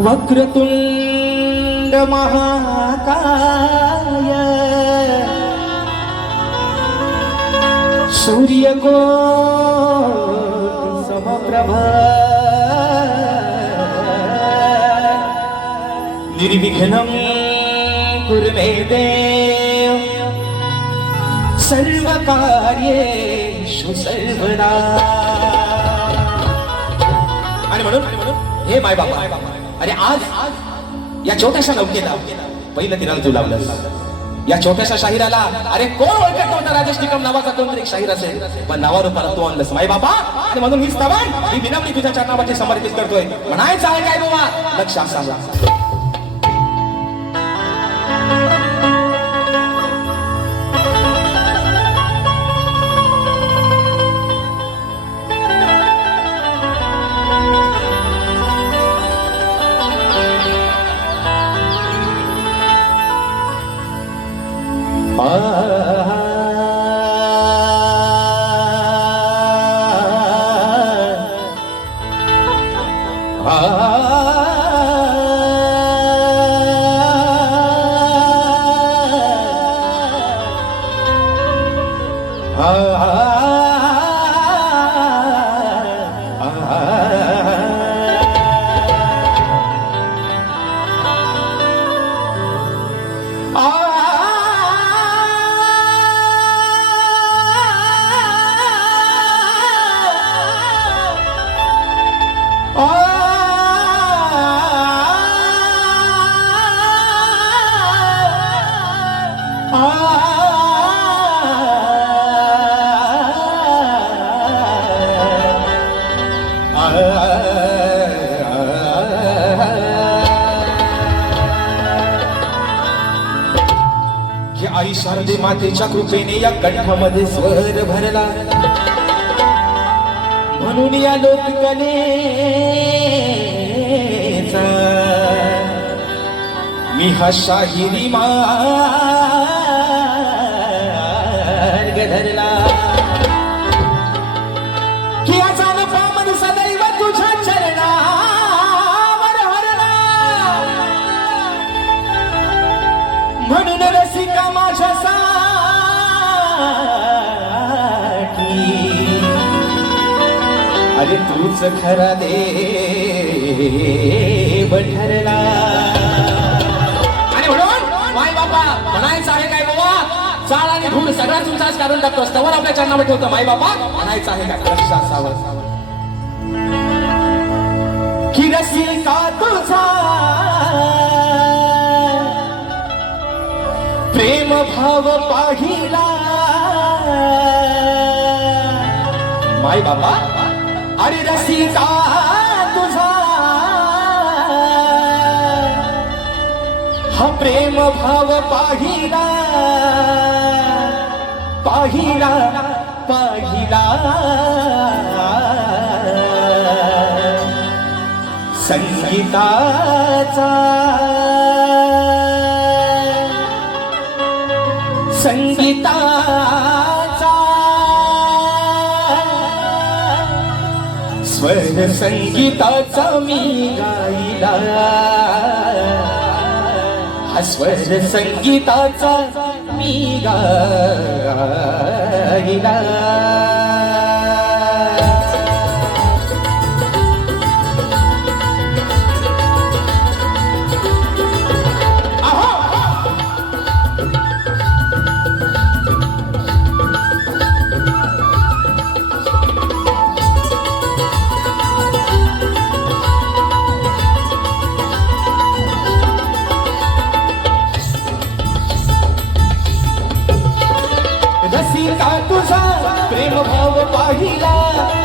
वक्रतुंड महाकाय सूर्यकोटि समप्रभ निर्विघ्नं कुरु मे देव सर्वकार्येषु सर्वदा। आणि म्हणून हे माय बाबा, अरे आज या छोट्याशा नौकेला पहिलं तिराला जुलावलं, या छोट्याशा शाहिराला अरे कोण ओळखत नव्हता राजेश निकम नावाचा कोणतरी एक शाहीर असेल, पण नावारूपाला तू आणलंस माय बाबा। आणि म्हणून ही स्तवन ही विनम्री तुझ्या चरणावरती समर्पित करतोय। म्हणायचं आहे काय बाबा, लक्ष असावा। आई शारदे मातेच्या कृपेने या कंठामध्ये स्वर भरला, म्हणून या लोककलेचा मी हा शाहिरी मार्ग धरला। की याचा नफा मन सदैव तुझ्या चरणावर हरला, म्हणून रसिका माझ्यासाठी अरे तूच खरा देव ठरला। आणि म्हणून माय बाबा म्हणायचं आहे काय बाबा, चाळ आणि धूळ सगळा तुमचाच कारण टाकतो, स्तवन आपल्या चरणावर ठेवतो माय बाबा। म्हणायचं आहे काय, लक्ष असावं की रसिका तुझा प्रेम भाव पाहिला माय बाबा। अरे रसिका तुझा हा प्रेम भाव पाहिला पाहिला पाहिला, संगीताचा संगीताचा स्वर संगीताचा मी गायला, हा स्वर संगीताचा मी गायला। रसिका तुझा प्रेम भाव पाहिला,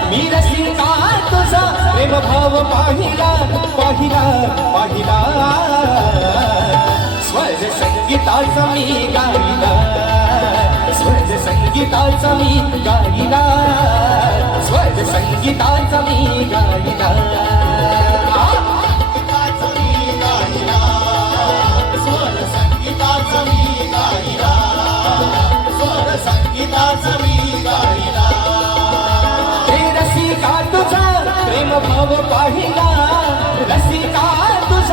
मी रसिका तुझा प्रेम भाव पाहिला पाहिला पाहिला, स्वर संगीताचा मी गायला, स्वर संगीताचा मी गायला, स्वर संगीताचा मी गायला। रसिका तुझा प्रेम भाव पाहिला, रसिका तुझा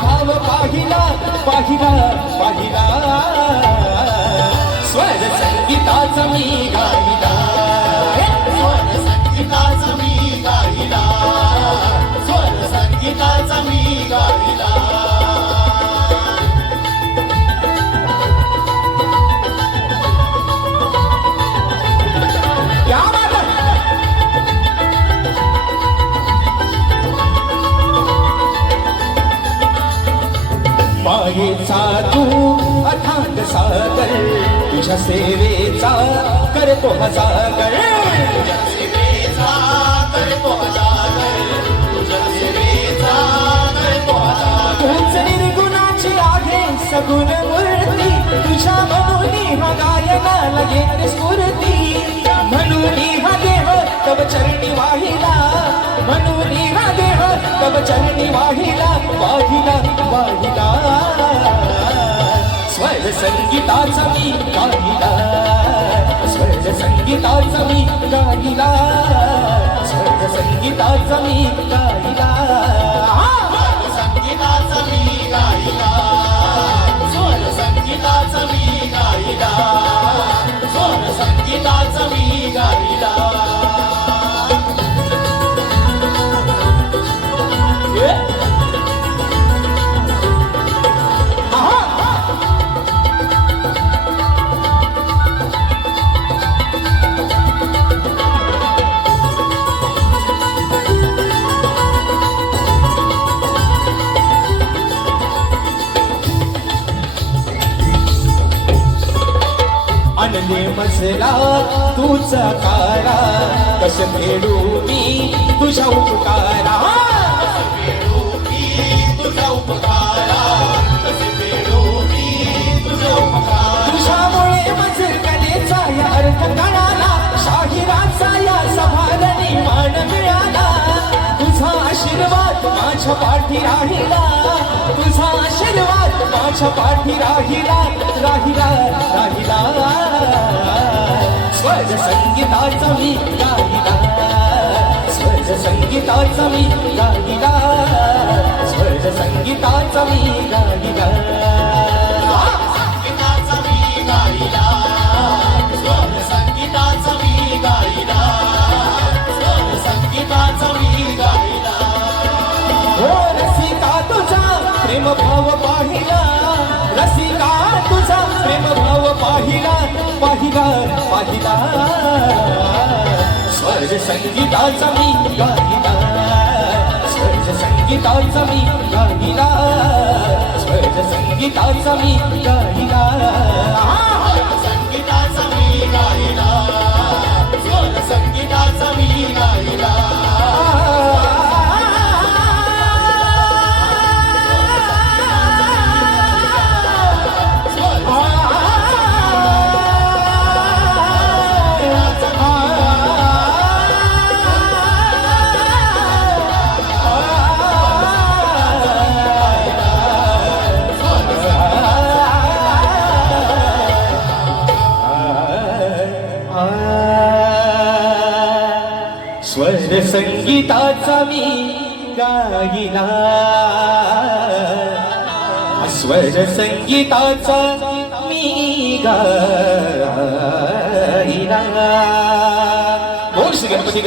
भाव पाहिला पाहिला पाहिला स्वर संगीताचा मी गायला स्वर संगीताचा मी गायला स्वर संगीताचा मी गायला क्या बात है? मायेचा तू अथांग सागर तुझ्या सेवेचा करतो हजागर तुझ्या सेवेचा करतो हजार तुझ्या सेवेचा करतो हजार तूच निर्गुणाची आहे सगुण मूर्ती तुझ्या म्हणून हा गायनाला घेत स्फूर्ती म्हणून हा देह तव चरणी वाहिला म्हणून हा देह तव चरणी वाहिला वाहिला वाहिला स्वर संगीताचा मी गाहिला स्वर संगीताचा मी गाहिला स्वर संगीताचा मी गाहिला स्वर संगीताचा मी गायला स्वर संगीताचा मी गायला स्वर संगीताचा मी गायला अनले मजला तुझा कारा कस फेडू मी तुझ्या उपकारा फेडू मी तुझा उपकारा कसे फेडू मी तुझा उपकार तुझ्यामुळे मज कलेचा या अर्थ कळाला शाहिराचा या समाधानी मान मिळाला तुझा आशीर्वाद माझ्या पाठी राहिला तुझा आशीर्वाद माझ्या पाठी राहिला राहिला राहिला स्वर संगीताचा मी गाहिला स्वर संगीताचा मी गाहिला स्वर संगीताचा मी गाहिला संगीताचा मी गायला स्वर संगीताचा मी गायला स्वर संगीताचा मी गायला हो रसिका तुझा प्रेम भाव पाहिला रसिका तुझा प्रेम भाव पाहिला पाहिला पाहिला स्वर संगीताचा मी गाहिला स्वर संगीताचा मी गाहिला स्वर संगीताचा मी गाहिला संगीताचा मी गायला स्वर संगीताचा मी गायला स्वर संगीताचा मी गायला स्वर संगीताचा मी गायला बोल श्री गणपती